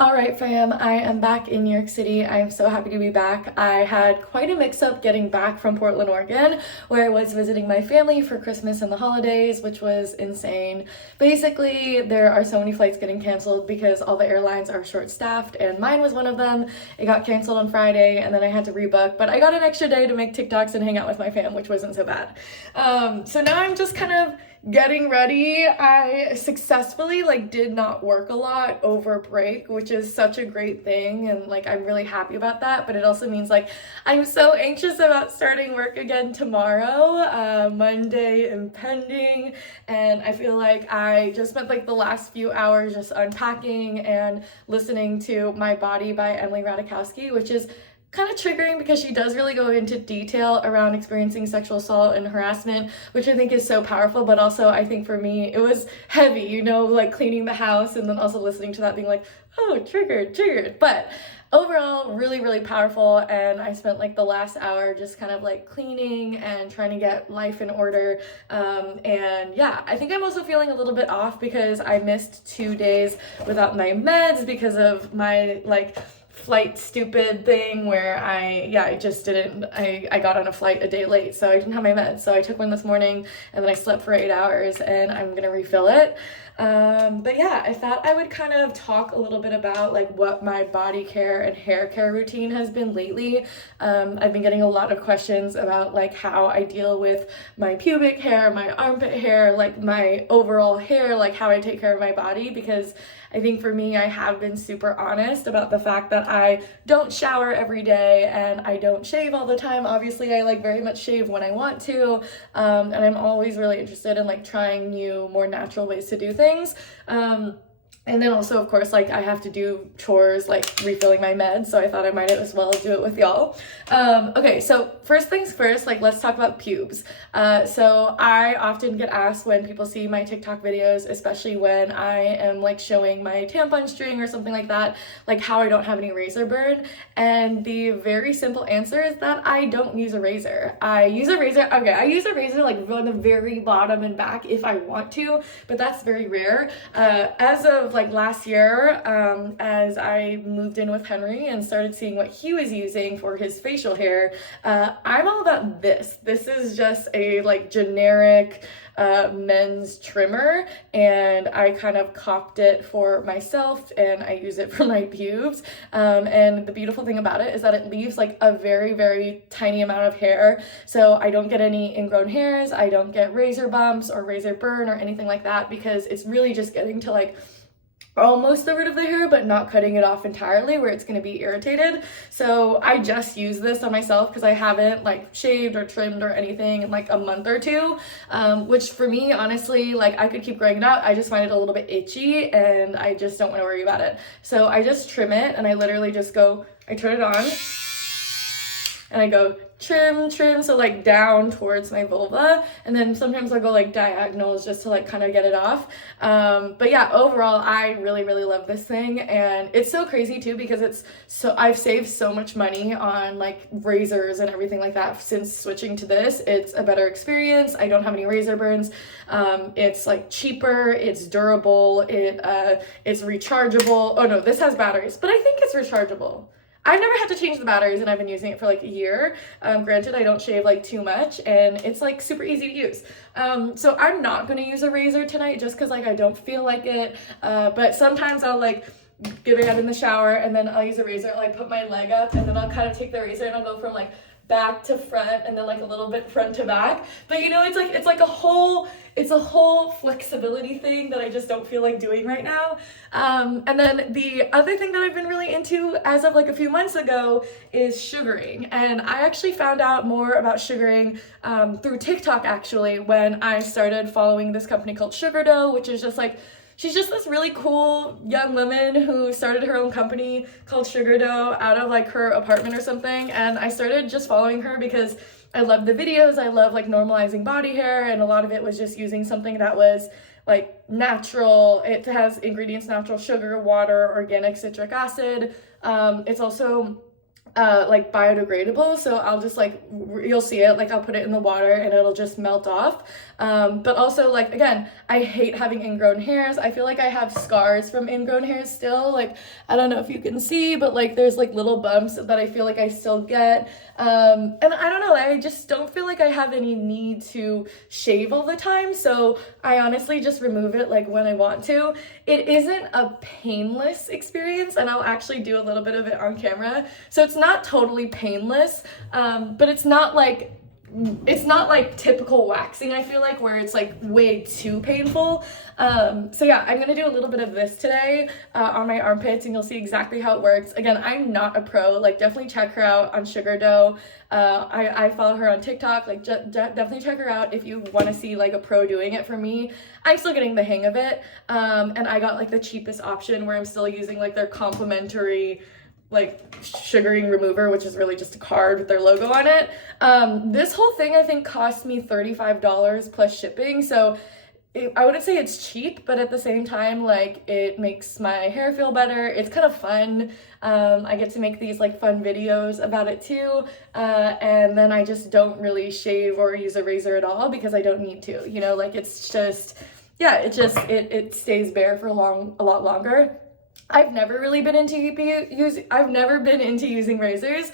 All right, fam, I am back in New York City. I am so happy to be back. I had quite a mix-up getting back from Portland, Oregon, where I was visiting my family for Christmas and the holidays, which was insane. Basically, there are so many flights getting canceled because all the airlines are short-staffed, and mine was one of them. It got canceled on Friday, and then I had to rebook, but I got an extra day to make TikToks and hang out with my fam, which wasn't so bad. So now I'm just kind of getting ready. I successfully did not work a lot over break, which is such a great thing, and I'm really happy about that. But it also means I'm so anxious about starting work again tomorrow, Monday impending, and I feel like I just spent the last few hours just unpacking and listening to My Body by Emily Ratajkowski, which is kind of triggering because she does really go into detail around experiencing sexual assault and harassment, which I think is so powerful. But also I think for me it was heavy, cleaning the house and then also listening to that being oh, triggered. But overall really powerful, and I spent the last hour just kind of cleaning and trying to get life in order. And yeah, I think I'm also feeling a little bit off because I missed 2 days without my meds because of my flight stupid thing where I just didn't, I got on a flight a day late, so I didn't have my meds. So I took one this morning and then I slept for 8 hours, and I'm gonna refill it. But yeah, I thought I would kind of talk a little bit about what my body care and hair care routine has been lately. I've been getting a lot of questions about how I deal with my pubic hair, my armpit hair, my overall hair, how I take care of my body, because I think for me, I have been super honest about the fact that I don't shower every day and I don't shave all the time. Obviously, I very much shave when I want to, and I'm always really interested in trying new, more natural ways to do things. And then also, of course, I have to do chores refilling my meds, so I thought I might as well do it with y'all. Okay, so first things first, let's talk about pubes. So I often get asked when people see my TikTok videos, especially when I am showing my tampon string or something like that, how I don't have any razor burn. And the very simple answer is that I don't use a razor. I use a razor on the very bottom and back if I want to, but that's very rare. As of last year, as I moved in with Henry and started seeing what he was using for his facial hair, I'm all about this. This is just a generic men's trimmer, and I kind of copped it for myself and I use it for my pubes. And the beautiful thing about it is that it leaves a very tiny amount of hair, so I don't get any ingrown hairs, I don't get razor bumps or razor burn or anything like that, because it's really just getting to almost the root of the hair, but not cutting it off entirely where it's going to be irritated. So I just use this on myself because I haven't shaved or trimmed or anything in a month or two, which for me, honestly, I could keep growing it out. I just find it a little bit itchy and I just don't want to worry about it. So I just trim it, and I literally just go, I turn it on and I go trim, so down towards my vulva, and then sometimes I'll go diagonals just to kind of get it off. But yeah, overall I really love this thing, and it's so crazy too because I've saved so much money on razors and everything like that since switching to this. It's a better experience. I don't have any razor burns. It's cheaper, it's durable, it's rechargeable. Oh no, this has batteries, but I think it's rechargeable. I've never had to change the batteries, and I've been using it for a year. Granted, I don't shave too much, and it's super easy to use. So I'm not going to use a razor tonight just because I don't feel like it. But sometimes I'll get it out in the shower, and then I'll use a razor. I'll put my leg up, and then I'll kind of take the razor and I'll go from back to front, and then a little bit front to back. But it's a whole flexibility thing that I just don't feel like doing right now. And then the other thing that I've been really into as of a few months ago is sugaring. And I actually found out more about sugaring through TikTok, actually, when I started following this company called Sugardoh, which is just she's just this really cool young woman who started her own company called Sugardoh out of her apartment or something. And I started just following her because I love the videos. I love normalizing body hair, and a lot of it was just using something that was natural. It has ingredients: natural sugar, water, organic citric acid. It's also like biodegradable, so I'll just like, you'll see it, like I'll put it in the water and it'll just melt off. But also, like, again, I hate having ingrown hairs. I feel like I have scars from ingrown hairs still. Like, I don't know if you can see, but like there's like little bumps that I feel like I still get. And I don't know, I just don't feel like I have any need to shave all the time, so I honestly just remove it like when I want to. It isn't a painless experience, and I'll actually do a little bit of it on camera. So it's not totally painless, but it's not like typical waxing, I feel like, where it's like way too painful. So yeah, I'm gonna do a little bit of this today on my armpits, and you'll see exactly how it works. Again, I'm not a pro, like definitely check her out on Sugardoh. I follow her on TikTok, like definitely check her out if you want to see like a pro doing it. For me, I'm still getting the hang of it, and I got like the cheapest option where I'm still using like their complimentary like sugaring remover, which is really just a card with their logo on it. This whole thing I think cost me $35 plus shipping, so I wouldn't say it's cheap, but at the same time, like, it makes my hair feel better. It's kind of fun. I get to make these like fun videos about it too, and then I just don't really shave or use a razor at all because I don't need to, you know, like it's just, yeah, it stays bare for a lot longer. I've never really been into using razors,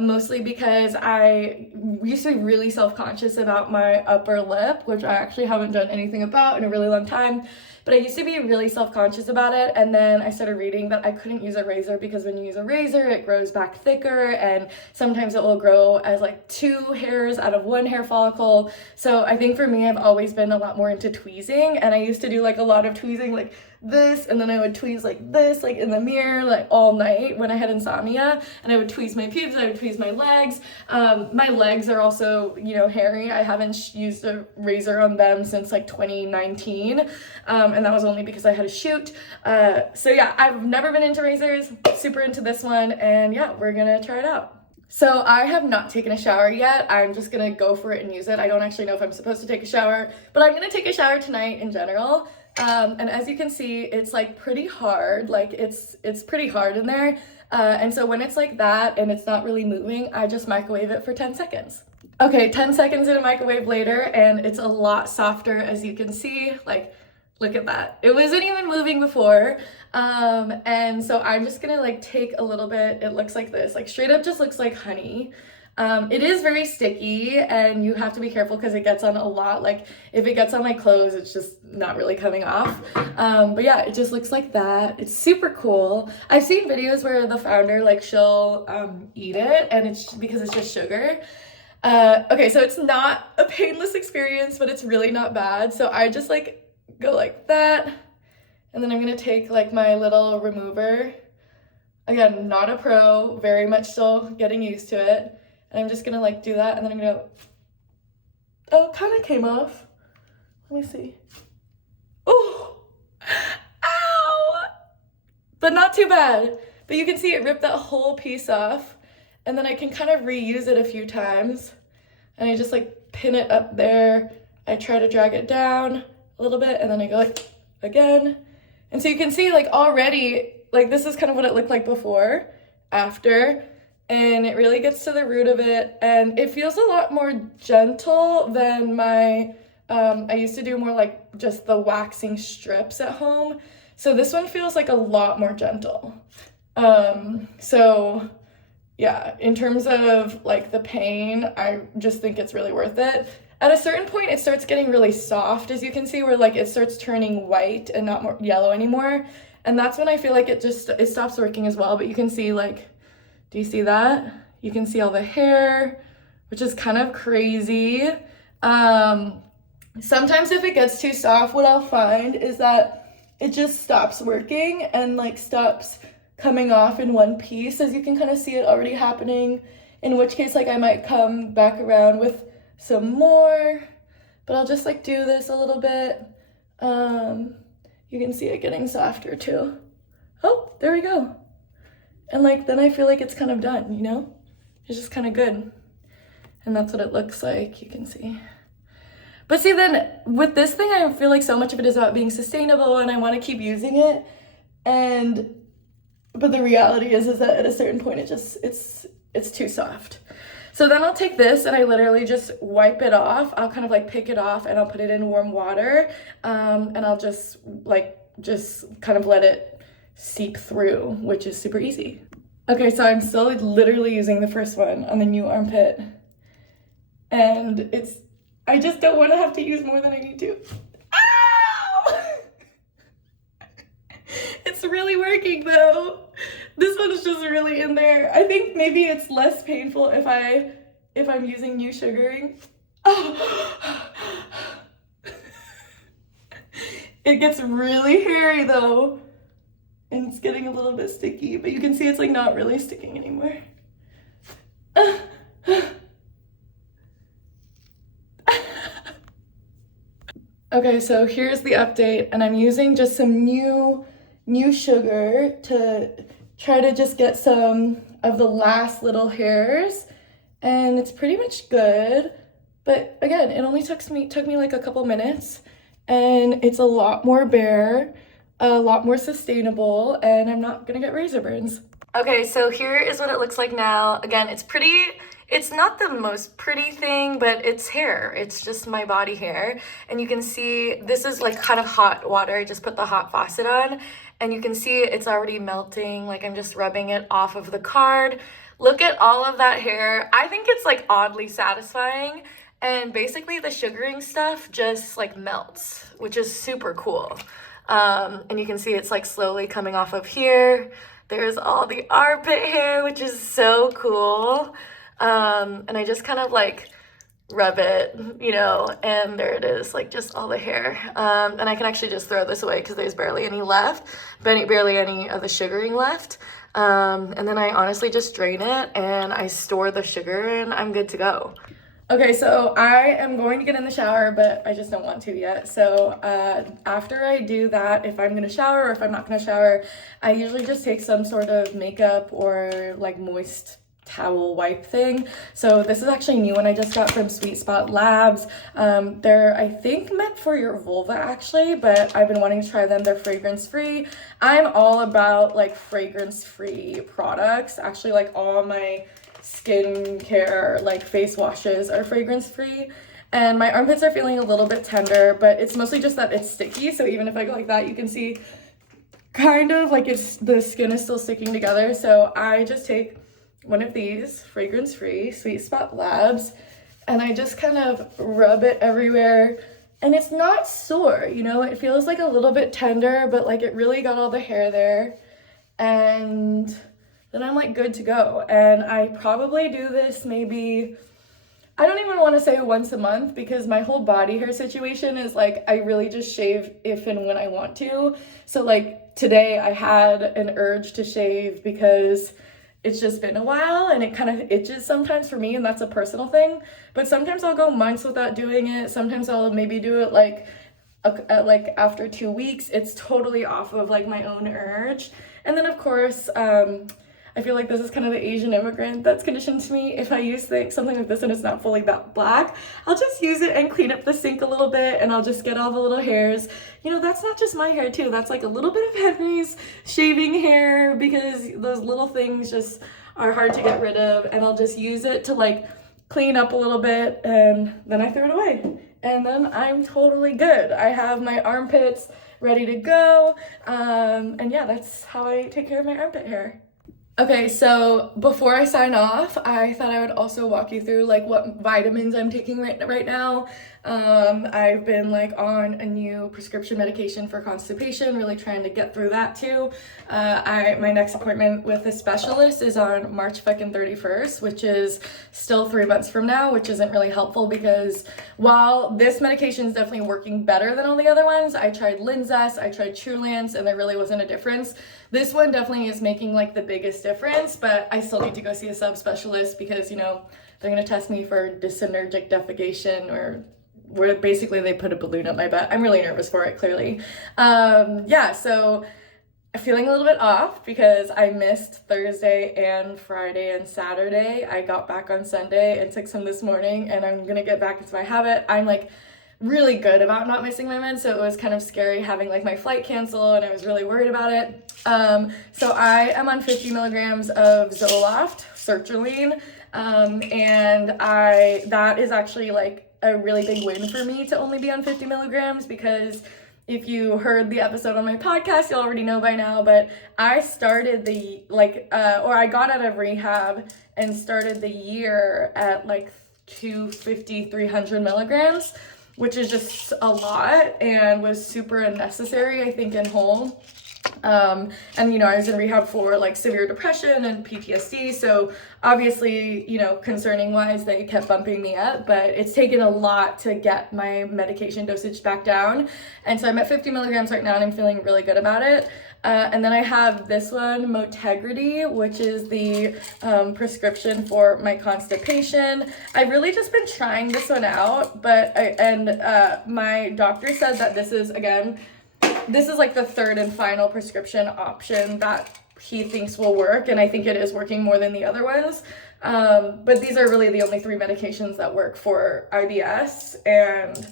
mostly because I used to be really self-conscious about my upper lip, which I actually haven't done anything about in a really long time. But I used to be really self-conscious about it, and then I started reading that I couldn't use a razor because when you use a razor, it grows back thicker, and sometimes it will grow as like 2 hairs out of 1 hair follicle. So I think for me, I've always been a lot more into tweezing, and I used to do like a lot of tweezing like this, and then I would tweeze like this, like in the mirror, like all night when I had insomnia, and I would tweeze my pubes, I would tweeze my legs. My legs are also, you know, hairy. I haven't used a razor on them since like 2019, and that was only because I had a shoot. So yeah, I've never been into razors, super into this one, and yeah, we're gonna try it out. So I have not taken a shower yet. I'm just gonna go for it and use it. I don't actually know if I'm supposed to take a shower, but I'm gonna take a shower tonight in general. And as you can see, it's like pretty hard, like it's pretty hard in there. And so when it's like that and it's not really moving, I just microwave it for 10 seconds. Okay, 10 seconds in a microwave later, and it's a lot softer, as you can see. Like, look at that. It wasn't even moving before. And so I'm just gonna like take a little bit. It looks like this, like straight up just looks like honey. It is very sticky, and you have to be careful because it gets on a lot. Like if it gets on my clothes, it's just not really coming off. But yeah, it just looks like that. It's super cool. I've seen videos where the founder, like, she'll eat it, and it's because it's just sugar. Okay, so it's not a painless experience, but it's really not bad. So I just like go like that, and then I'm gonna take like my little remover. Again, not a pro, very much still getting used to it. And I'm just gonna like do that, and then I'm gonna, oh, it kind of came off. Let me see. Oh, ow! But not too bad. But you can see it ripped that whole piece off, and then I can kind of reuse it a few times. And I just like pin it up there. I try to drag it down a little bit, and then I go like again. And so you can see like already, like this is kind of what it looked like before, after. And it really gets to the root of it, and it feels a lot more gentle than my, I used to do more like just the waxing strips at home. So this one feels like a lot more gentle. So yeah, in terms of like the pain, I just think it's really worth it. At a certain point, it starts getting really soft, as you can see, where like it starts turning white and not more yellow anymore. And that's when I feel like it stops working as well. But you can see like, do you see that? You can see all the hair, which is kind of crazy. Sometimes if it gets too soft, what I'll find is that it just stops working and like stops coming off in one piece, as you can kind of see it already happening, in which case like I might come back around with some more, but I'll just like do this a little bit. You can see it getting softer too. Oh, there we go. And like, then I feel like it's kind of done, you know? It's just kind of good. And that's what it looks like, you can see. But see, then with this thing, I feel like so much of it is about being sustainable, and I want to keep using it. And But the reality is that at a certain point, it's too soft. So then I'll take this and I literally just wipe it off. I'll kind of like pick it off and I'll put it in warm water. And I'll just kind of let it seep through, which is super easy. Okay, so I'm still literally using the first one on the new armpit. And I just don't want to have to use more than I need to. Ow! It's really working though. This one's just really in there. I think maybe it's less painful if I'm using new sugaring. Oh. It gets really hairy though. And it's getting a little bit sticky, but you can see it's like not really sticking anymore. Okay, so here's the update, and I'm using just some new sugar to try to just get some of the last little hairs, and it's pretty much good. But again, it only took me like a couple minutes, and it's a lot more bare, a lot more sustainable, and I'm not gonna get razor burns. Okay, so here is what it looks like now. Again, it's not the most pretty thing, but it's hair. It's just my body hair. And you can see this is like kind of hot water. I just put the hot faucet on and you can see it's already melting. Like I'm just rubbing it off of the card. Look at all of that hair. I think it's like oddly satisfying. And basically the sugaring stuff just like melts, which is super cool. And you can see it's like slowly coming off of here. There's all the armpit hair, which is so cool. And I just kind of like rub it, you know, and there it is, like just all the hair. And I can actually just throw this away because there's barely any left, barely any of the sugaring left. And then I honestly just drain it and I store the sugar and I'm good to go. Okay, so I am going to get in the shower, but I just don't want to yet. So after I do that, if I'm gonna shower or if I'm not gonna shower, I usually just take some sort of makeup or like moist towel wipe thing. So this is actually new one I just got from Sweet Spot Labs. They're I think meant for your vulva actually, but I've been wanting to try them. They're fragrance free. I'm all about like fragrance free products. Actually, like all my skincare like face washes are fragrance free. And my armpits are feeling a little bit tender, but it's mostly just that it's sticky. So even if I go like that, you can see kind of like the skin is still sticking together. So I just take one of these fragrance-free Sweet Spot Labs and I just kind of rub it everywhere and it's not sore, you know, it feels like a little bit tender, but like it really got all the hair there, and then I'm like good to go. And I probably do this maybe, I don't even want to say once a month because my whole body hair situation is like I really just shave if and when I want to. So like today I had an urge to shave because it's just been a while and it kind of itches sometimes for me, and that's a personal thing. But sometimes I'll go months without doing it. Sometimes I'll maybe do it like after 2 weeks. It's totally off of like my own urge. And then of course, I feel like this is kind of the Asian immigrant that's conditioned to me. If I use something like this and it's not fully black, I'll just use it and clean up the sink a little bit and I'll just get all the little hairs. You know, that's not just my hair too. That's like a little bit of Henry's shaving hair because those little things just are hard to get rid of. And I'll just use it to like clean up a little bit and then I throw it away. And then I'm totally good. I have my armpits ready to go. And yeah, that's how I take care of my armpit hair. Okay, so before I sign off, I thought I would also walk you through like what vitamins I'm taking right now. I've been like on a new prescription medication for constipation, really trying to get through that too. My next appointment with a specialist is on March 31st, which is still 3 months from now, which isn't really helpful because while this medication is definitely working better than all the other ones, I tried Linzess, I tried Trulance, and there really wasn't a difference. This one definitely is making like the biggest difference, but I still need to go see a subspecialist because, you know, they're going to test me for dyssynergic defecation, or where basically they put a balloon up my butt. I'm really nervous for it, clearly. Yeah, so I'm feeling a little bit off because I missed Thursday and Friday and Saturday. I got back on Sunday and took some this morning, and I'm going to get back into my habit. I'm like really good about not missing my meds, so it was kind of scary having like my flight cancel, and I was really worried about it. So I am on 50 milligrams of Zoloft, sertraline, and that is actually like a really big win for me to only be on 50 milligrams, because if you heard the episode on my podcast, you'll already know by now, but I started I got out of rehab and started the year at like 250, 300 milligrams, which is just a lot and was super unnecessary, I think, in whole. And I was in rehab for like severe depression and PTSD, so obviously, concerning wise, they kept bumping me up, but it's taken a lot to get my medication dosage back down. And so I'm at 50 milligrams right now, and I'm feeling really good about it. And then I have this one, Motegrity, which is the prescription for my constipation. I've really just been trying this one out, but my doctor said that this is like the third and final prescription option that he thinks will work, and I think it is working more than the other ones. But these are really the only 3 medications that work for IBS, and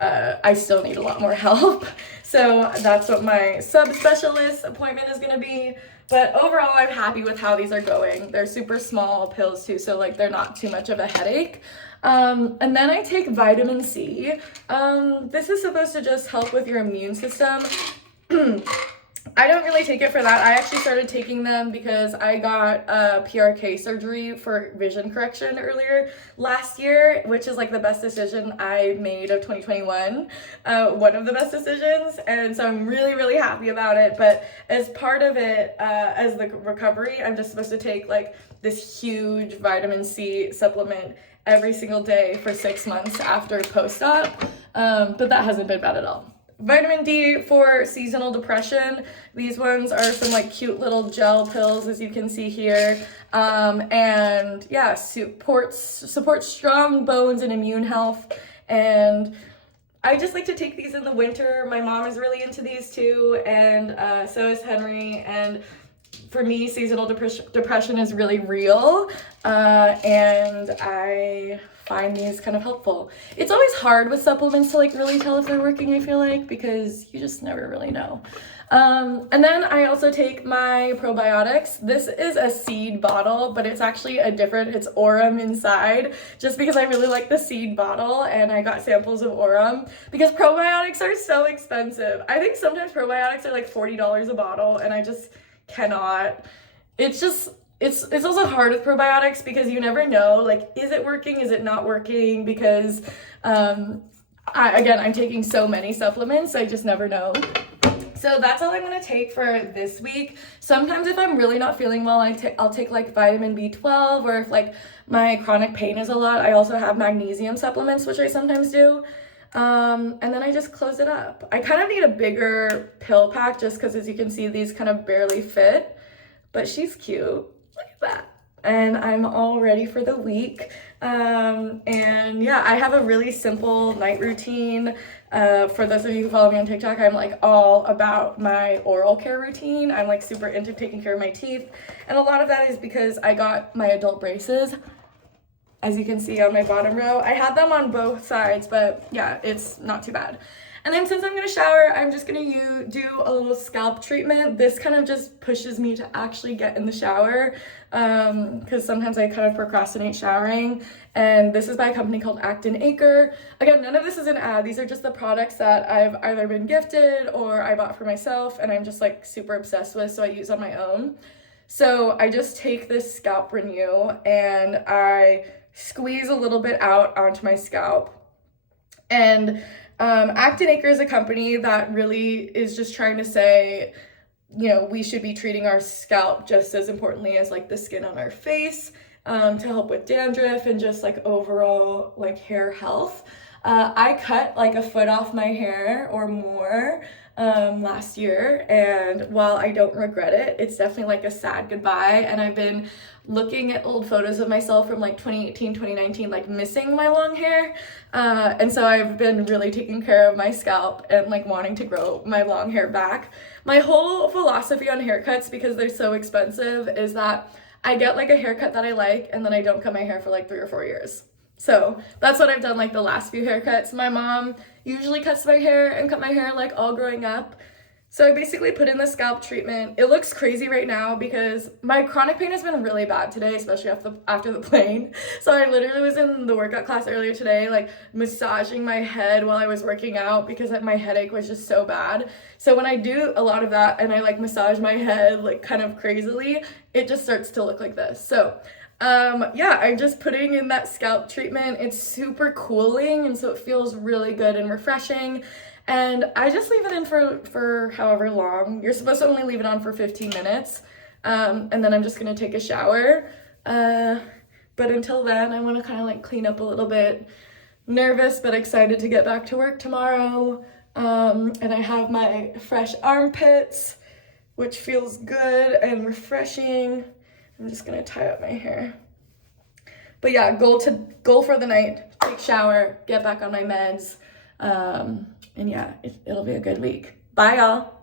I still need a lot more help. So that's what my subspecialist appointment is going to be. But overall, I'm happy with how these are going. They're super small pills too, so like they're not too much of a headache. And then I take vitamin C. This is supposed to just help with your immune system. I don't really take it for that. I actually started taking them because I got a PRK surgery for vision correction earlier last year, which is like the best decision I made of 2021. One of the best decisions. And so I'm really, really happy about it. But as part of it, as the recovery, I'm just supposed to take like this huge vitamin C supplement every single day for 6 months after post-op. But that hasn't been bad at all. Vitamin D for seasonal depression. These ones are some like cute little gel pills, as you can see here. And yeah, supports strong bones and immune health. And I just like to take these in the winter. My mom is really into these too, and so is Henry. And for me, seasonal depression is really real, and I find these kind of helpful. It's always hard with supplements to like really tell if they're working, I feel like, because you just never really know. And then I also take my probiotics. This is a seed bottle, but it's actually it's Aurum inside, just because I really like the seed bottle, and I got samples of Aurum because probiotics are so expensive. I think sometimes probiotics are like $40 a bottle, and I just cannot. It's also hard with probiotics because you never know, like, is it working, is it not working, because I'm taking so many supplements, I just never know. So that's all I'm going to take for this week. Sometimes if I'm really not feeling well, I'll take like vitamin B12, or if like my chronic pain is a lot, I also have magnesium supplements, which I sometimes do. And then I just close it up. I kind of need a bigger pill pack just because, as you can see, these kind of barely fit, but she's cute. Look at that. And I'm all ready for the week. And yeah, I have a really simple night routine. For those of you who follow me on TikTok, I'm like all about my oral care routine. I'm like super into taking care of my teeth. And a lot of that is because I got my adult braces, as you can see on my bottom row. I had them on both sides, but yeah, it's not too bad. And then since I'm gonna shower, I'm just gonna do a little scalp treatment. This kind of just pushes me to actually get in the shower, because sometimes I kind of procrastinate showering. And this is by a company called Acre. Again, none of this is an ad. These are just the products that I've either been gifted or I bought for myself, and I'm just like super obsessed with, so I use on my own. So I just take this Scalp Renew and I squeeze a little bit out onto my scalp. And Acre is a company that really is just trying to say, we should be treating our scalp just as importantly as like the skin on our face, to help with dandruff and just like overall like hair health. I cut like a foot off my hair or more last year, and while I don't regret it, it's definitely like a sad goodbye. And I've been looking at old photos of myself from like 2018, 2019, like missing my long hair. And so I've been really taking care of my scalp and like wanting to grow my long hair back. My whole philosophy on haircuts, because they're so expensive, is that I get like a haircut that I like, and then I don't cut my hair for like 3 or 4 years. So that's what I've done like the last few haircuts. My mom usually cuts my hair and cut my hair like all growing up. So I basically put in the scalp treatment. It looks crazy right now because my chronic pain has been really bad today, especially after the plane. So I literally was in the workout class earlier today, like massaging my head while I was working out because my headache was just so bad. So when I do a lot of that and I like massage my head like kind of crazily, it just starts to look like this. So yeah, I'm just putting in that scalp treatment. It's super cooling, and so it feels really good and refreshing. And I just leave it in for however long. You're supposed to only leave it on for 15 minutes. And then I'm just gonna take a shower. But until then, I wanna kind of like clean up a little bit. Nervous, but excited to get back to work tomorrow. And I have my fresh armpits, which feels good and refreshing. I'm just gonna tie up my hair. But yeah, goal for the night, take shower, get back on my meds. And yeah, it'll be a good week. Bye, y'all.